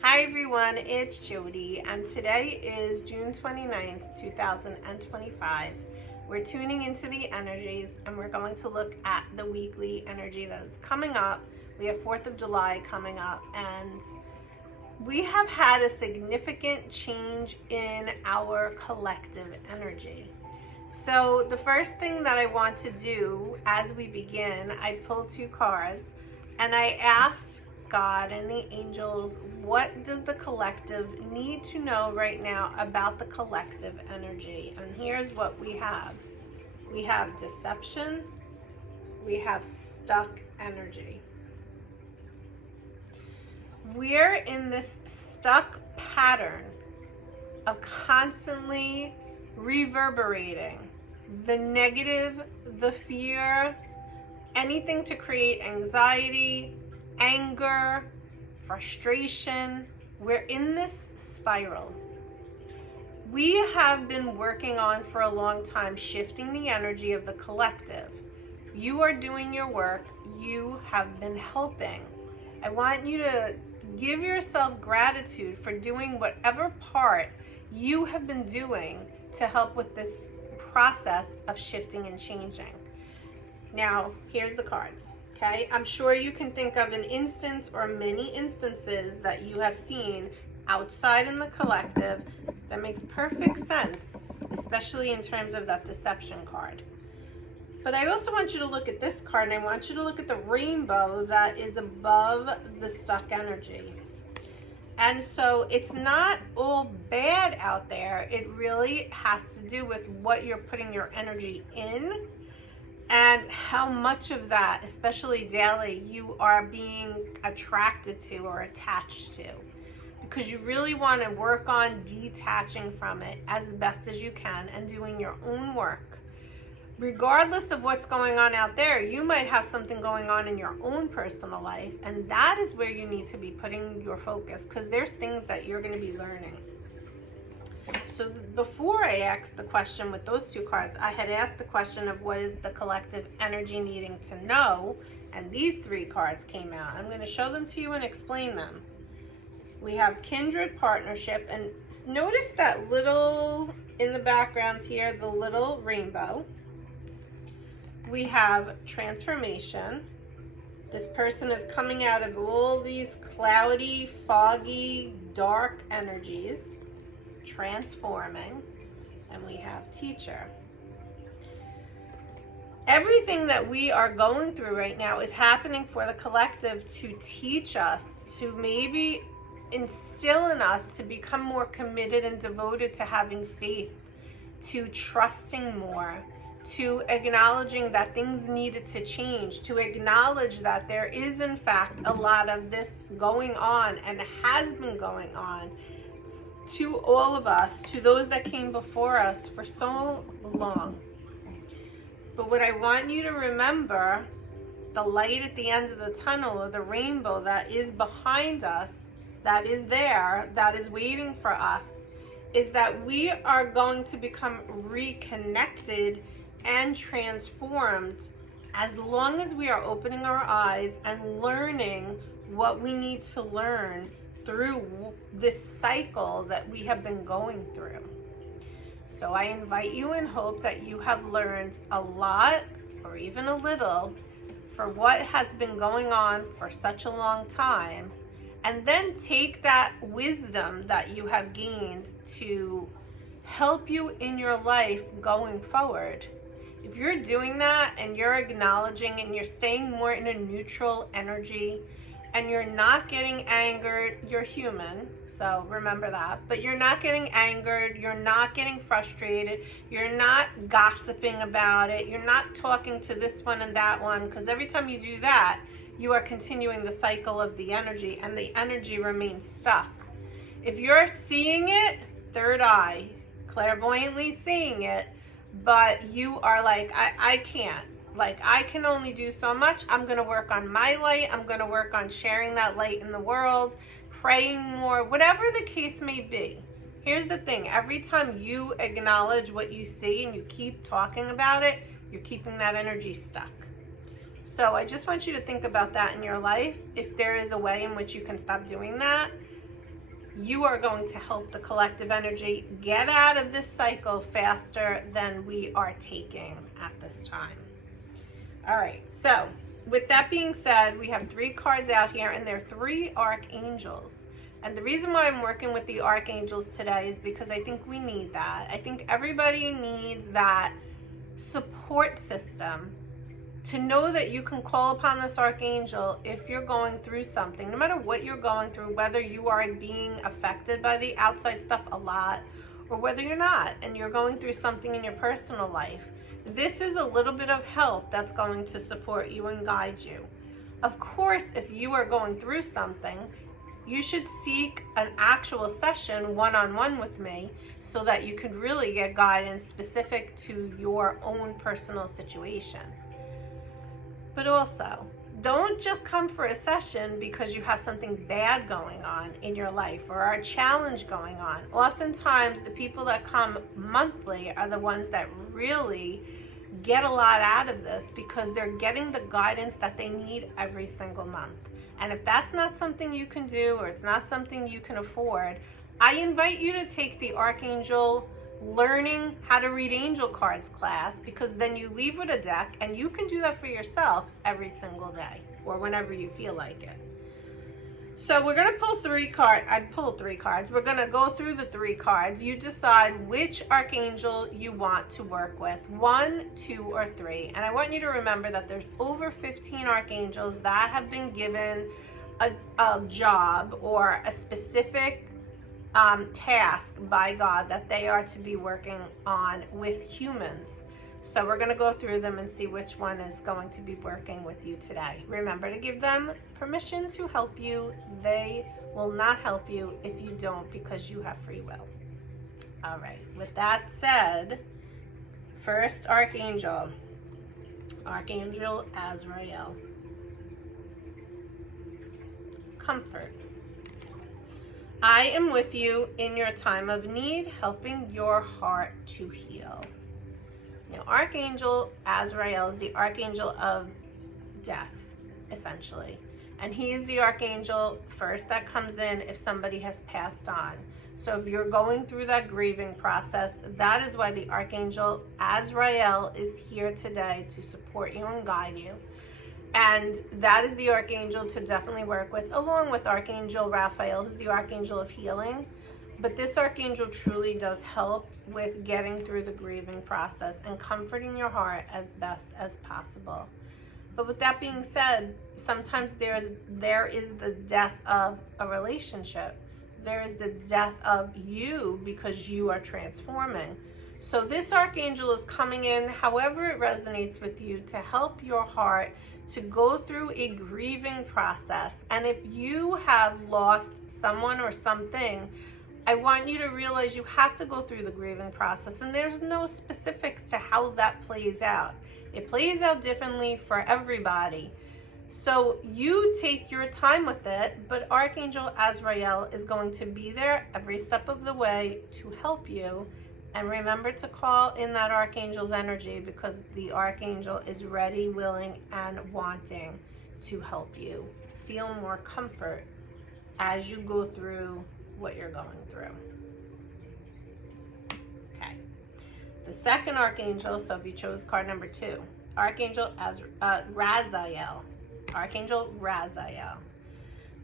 Hi everyone, it's Jody, and today is June 29th, 2025. We're tuning into the energies and we're going to look at the weekly energy that is coming up. We have 4th of July coming up, and we have had a significant change in our collective energy. So the first thing that I want to do as we begin, I pulled two cards and I asked God and the angels, what does the collective need to know right now about the collective energy? And here's what we have. We have deception, we have stuck energy. We're in this stuck pattern of constantly reverberating the negative, the fear, anything to create anxiety, anger, frustration. We're in this spiral. We have been working on for a long time shifting the energy of the collective. You are doing your work. You have been helping. I want you to give yourself gratitude for doing whatever part you have been doing to help with this process of shifting and changing. Now, here's the cards. Okay, I'm sure you can think of an instance or many instances that you have seen outside in the collective that makes perfect sense, especially in terms of that deception card. But I also want you to look at this card, and I want you to look at the rainbow that is above the stuck energy. And so it's not all bad out there. It really has to do with what you're putting your energy in and how much of that, especially daily, you are being attracted to or attached to. Because you really want to work on detaching from it as best as you can and doing your own work. Regardless of what's going on out there, you might have something going on in your own personal life, and that is where you need to be putting your focus, because there's things that you're going to be learning. So before I asked the question with those two cards, I had asked the question of what is the collective energy needing to know, and these three cards came out. I'm going to show them to you and explain them. We have kindred partnership, and notice that little in the background here, the little rainbow. We have transformation. This person is coming out of all these cloudy, foggy, dark energies, transforming. And we have teacher. Everything that we are going through right now is happening for the collective to teach us, to maybe instill in us to become more committed and devoted to having faith, to trusting more, to acknowledging that things needed to change, to acknowledge that there is in fact a lot of this going on and has been going on to all of us, to those that came before us for so long. But what I want you to remember, the light at the end of the tunnel, or the rainbow that is behind us, that is there, that is waiting for us, is that we are going to become reconnected and transformed as long as we are opening our eyes and learning what we need to learn through this cycle that we have been going through. So I invite you and hope that you have learned a lot, or even a little, for what has been going on for such a long time, and then take that wisdom that you have gained to help you in your life going forward. If you're doing that and you're acknowledging and you're staying more in a neutral energy and you're not getting angered, you're human, so remember that, but you're not getting angered, you're not getting frustrated, you're not gossiping about it, you're not talking to this one and that one, because every time you do that, you are continuing the cycle of the energy, and the energy remains stuck. If you're seeing it, third eye, clairvoyantly seeing it, but you are like, I can't. Like, I can only do so much. I'm going to work on my light. I'm going to work on sharing that light in the world, praying more, whatever the case may be. Here's the thing. Every time you acknowledge what you see and you keep talking about it, you're keeping that energy stuck. So I just want you to think about that in your life. If there is a way in which you can stop doing that, you are going to help the collective energy get out of this cycle faster than we are taking at this time. All right, so with that being said, we have 3 cards out here, and they're 3 archangels. And the reason why I'm working with the archangels today is because I think we need that. I think everybody needs that support system to know that you can call upon this archangel if you're going through something, no matter what you're going through, whether you are being affected by the outside stuff a lot or whether you're not and you're going through something in your personal life. This is a little bit of help that's going to support you and guide you. Of course, if you are going through something, you should seek an actual session one-on-one with me so that you can really get guidance specific to your own personal situation. But also, don't just come for a session because you have something bad going on in your life or a challenge going on. Oftentimes, the people that come monthly are the ones that really get a lot out of this because they're getting the guidance that they need every single month. And if that's not something you can do or it's not something you can afford, I invite you to take the Archangel Learning How to Read Angel Cards class, because then you leave with a deck and you can do that for yourself every single day or whenever you feel like it. So we're going to pull 3 cards. I pulled 3 cards. We're going to go through the 3 cards. You decide which archangel you want to work with, 1, 2, or 3. And I want you to remember that there's over 15 archangels that have been given a job or a specific task by God that they are to be working on with humans. So we're going to go through them and see which one is going to be working with you today. Remember to give them permission to help you. They will not help you if you don't, because you have free will. All right, with that said, first archangel, Archangel Azrael. Comfort. I am with you in your time of need, helping your heart to heal. Now, Archangel Azrael is the archangel of death, essentially. And he is the archangel first that comes in if somebody has passed on. So if you're going through that grieving process, that is why the Archangel Azrael is here today to support you and guide you. And that is the archangel to definitely work with, along with Archangel Raphael, who's the archangel of healing. But this archangel truly does help with getting through the grieving process and comforting your heart as best as possible. But with that being said, sometimes there is the death of a relationship. There is the death of you because you are transforming. So this archangel is coming in, however it resonates with you, to help your heart to go through a grieving process. And if you have lost someone or something, I want you to realize you have to go through the grieving process, and there's no specifics to how that plays out. It plays out differently for everybody. So you take your time with it, but Archangel Azrael is going to be there every step of the way to help you. And remember to call in that archangel's energy, because the archangel is ready, willing, and wanting to help you feel more comfort as you go through what you're going through. Okay. The second archangel, so if you chose card number 2, Archangel Raziel. Archangel Raziel.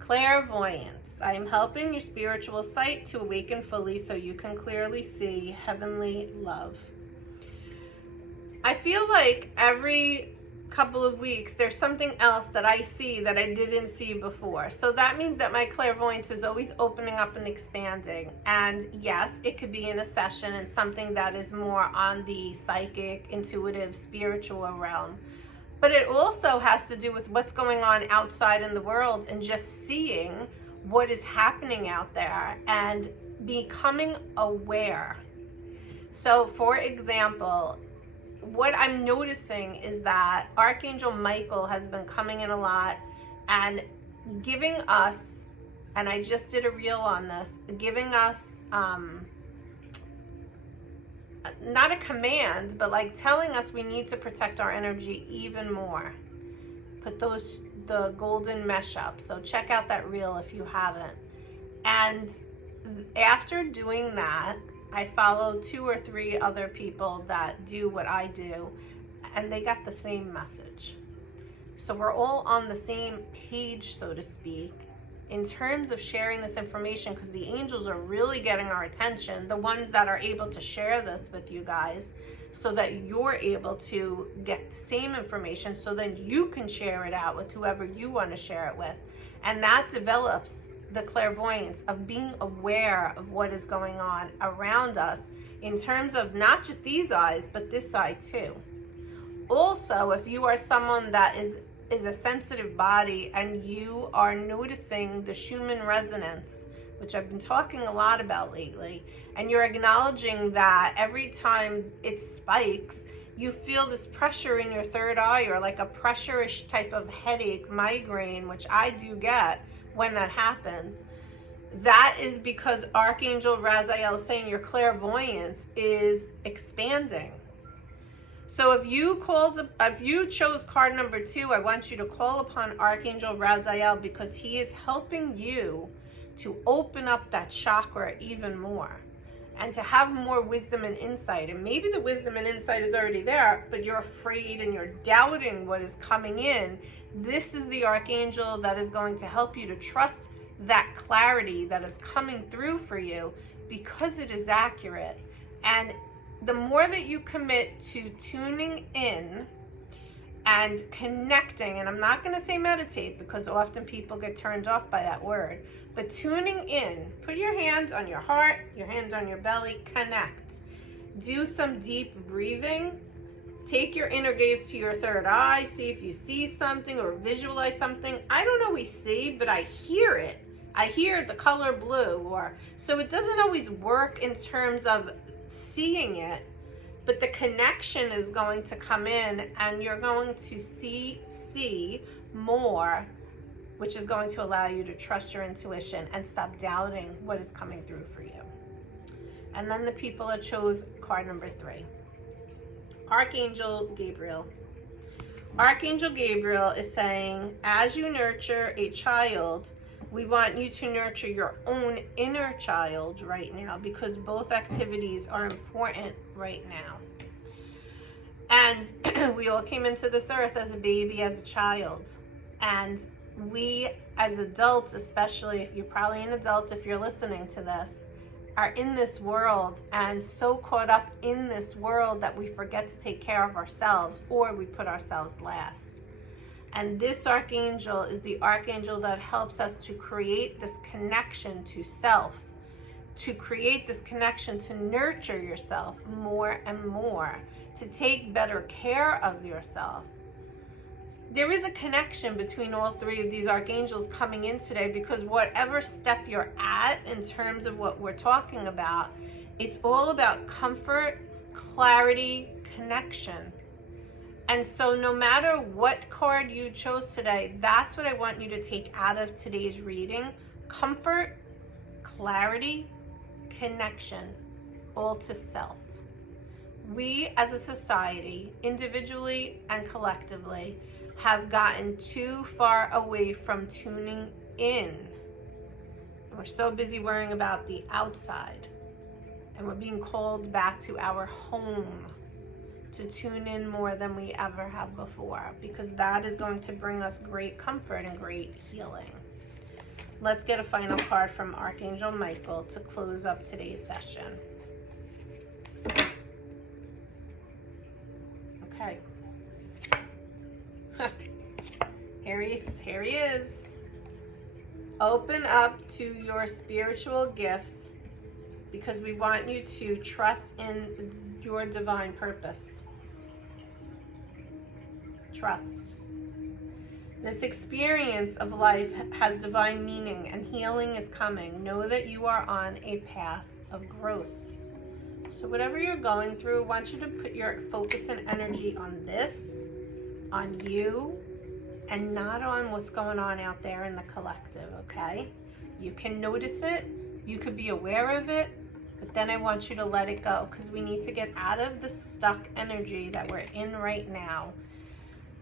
Clairvoyance. I am helping your spiritual sight to awaken fully so you can clearly see heavenly love. I feel like every couple of weeks there's something else that I see that I didn't see before. So that means that my clairvoyance is always opening up and expanding. And yes, it could be in a session and something that is more on the psychic, intuitive, spiritual realm. But it also has to do with what's going on outside in the world and just seeing what is happening out there and becoming aware. So for example, what I'm noticing is that Archangel Michael has been coming in a lot and giving us, and I just did a reel on this, giving us not a command, but like telling us we need to protect our energy even more. Put the golden mesh up, so check out that reel if you haven't. And after doing that, I follow 2 or 3 other people that do what I do, and they got the same message. So we're all on the same page, so to speak, in terms of sharing this information, because the angels are really getting our attention, the ones that are able to share this with you guys, so that you're able to get the same information, so then you can share it out with whoever you want to share it with. And that develops the clairvoyance of being aware of what is going on around us, in terms of not just these eyes, but this eye too. Also, if you are someone that is a sensitive body and you are noticing the Schumann resonance, which I've been talking a lot about lately, and you're acknowledging that every time it spikes, you feel this pressure in your third eye, or like a pressure-ish type of headache, migraine, which I do get when that happens. That is because Archangel Raziel is saying your clairvoyance is expanding. So if you chose card number 2, I want you to call upon Archangel Raziel, because he is helping you to open up that chakra even more and to have more wisdom and insight. And maybe the wisdom and insight is already there, but you're afraid and you're doubting what is coming in. This is the Archangel that is going to help you to trust that clarity that is coming through for you, because it is accurate. And the more that you commit to tuning in and connecting, and I'm not going to say meditate, because often people get turned off by that word, but tuning in, put your hands on your heart, your hands on your belly, connect. Do some deep breathing. Take your inner gaze to your third eye. See if you see something or visualize something. I don't always see, but I hear it. I hear the color blue, so it doesn't always work in terms of seeing it, but the connection is going to come in, and you're going to see more, which is going to allow you to trust your intuition and stop doubting what is coming through for you. And then the people that chose card number 3, Archangel Gabriel. Archangel Gabriel is saying, as you nurture a child, we want you to nurture your own inner child right now, because both activities are important right now. And we all came into this earth as a baby, as a child. And we as adults, especially if you're probably an adult if you're listening to this, are in this world and so caught up in this world that we forget to take care of ourselves, or we put ourselves last. And this archangel is the archangel that helps us to create this connection to self, to create this connection to nurture yourself more and more, to take better care of yourself. There is a connection between all 3 of these archangels coming in today, because whatever step you're at in terms of what we're talking about, it's all about comfort, clarity, connection. And so no matter what card you chose today, that's what I want you to take out of today's reading. Comfort, clarity, connection, all to self. We as a society, individually and collectively, have gotten too far away from tuning in. And we're so busy worrying about the outside. And we're being called back to our home, to tune in more than we ever have before, because that is going to bring us great comfort and great healing. Let's get a final card from Archangel Michael to close up today's session. Okay. Here he is. Open up to your spiritual gifts, because we want you to trust in your divine purpose. Trust. This experience of life has divine meaning, and healing is coming. Know that you are on a path of growth. So whatever you're going through, I want you to put your focus and energy on this, on you, and not on what's going on out there in the collective, okay? You can notice it, you could be aware of it, but then I want you to let it go, because we need to get out of the stuck energy that we're in right now.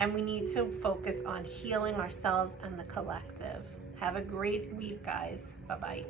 And we need to focus on healing ourselves and the collective. Have a great week, guys. Bye-bye.